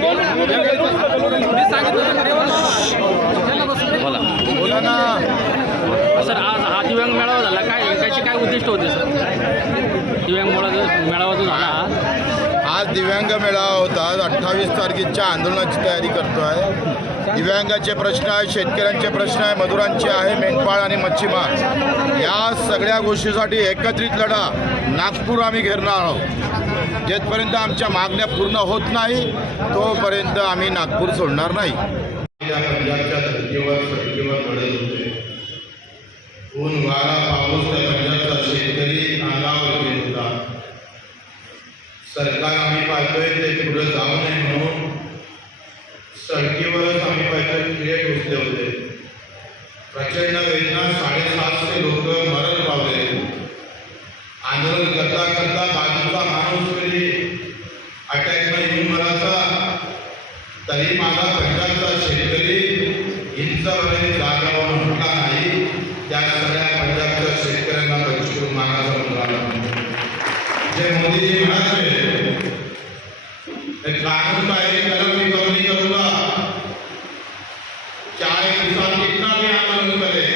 बोला. ना सर आज हा दिव्यांग मेळावा झाला. काय त्याचे काय उद्दिष्ट होते सर? दिव्यांग मेळावा मेळावा जो झाला आज दिव्यांग मेळावा होता. अठ्ठावीस तारखेच्या आंदोलनाची तयारी करतो आहे दिव्यांगाचे प्रश्न आहे शेतकऱ्यांचे प्रश्न आहे मजुरांचे आहे मेंढपाळ आणि मच्छीमार. या सगळ्या गोष्टीसाठी एकत्रित लढा. नागपूर आम्ही घेरणार आहोत. जेथपर्यंत आमच्या मागण्या पूर्ण होत नाही तोपर्यंत आम्ही नागपूर सोडणार नाही. ऊन वारा पाऊस पंजाबचा शेतकरी होता सरकार आम्ही पाहतोय ते पुढे जाऊ नये म्हणून. सडकीवरच आम्ही पाहतोय खिळे घुसले होते. प्रचंड वेदना साडेसातशे लोक मरण पावले. आंदोलन करता करता बाजूचा माणूस तरी अटॅक येऊन मराचा तरी माझा पंजाबचा शेतकरी इंचावरील जागावर म्हटला नाही त्या सगळ्या पंजाबच्या शेतकऱ्यांना बहिष्करून मागाचा मुलगा जे मोदीजी म्हणाले ते कानून पाहिजे कलम मी कमी करूँगा। चाहे किसान कितना भी आंदोलन करे,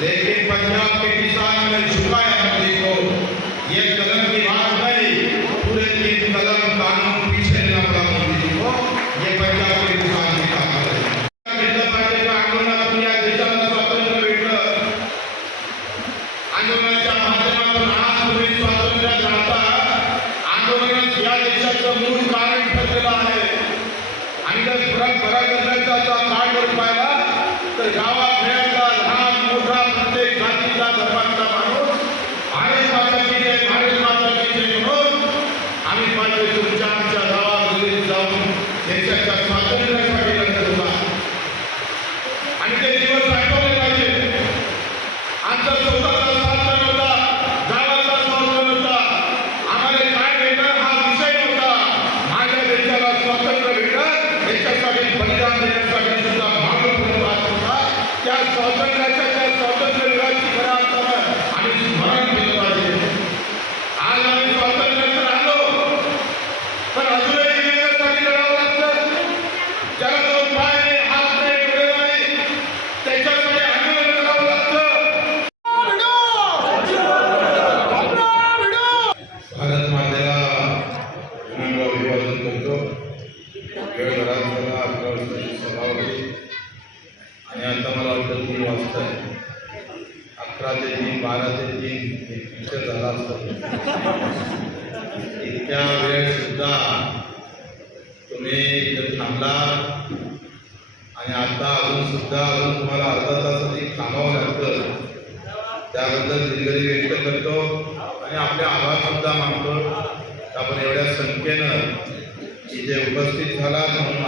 लेकिन पंजाब के किसान ने झुकाया मोदी को। ये कलम की बात नहीं, पूरे तीन कलम कानून पीछे लेना पड़ा मोदी जी को। ये पंजाब के किसान की ताकत है। घेतलं पाहिजे आणि जर फरक फरक काळ जर पाहिला. तर गावात खेळातला अभिवादन करतो वेळ घरात मला अकरा वाजताची सभा होती आणि आता मला वाटतं तीन वाजता आहे अकरा ते तीन बारा ते तीन हे पिक्चर झाला असतं इतक्या वेळ सुद्धा तुम्ही इथं थांबला आणि आता अजून सुद्धा अजून तुम्हाला अर्धा तास थांबावं लागतं त्याबद्दल दिलगिरी व्यक्त करतो आणि आपले आभार सुद्धा मानतो. आपण एवढ्या संख्येनं इथे उपस्थित झाला म्हणून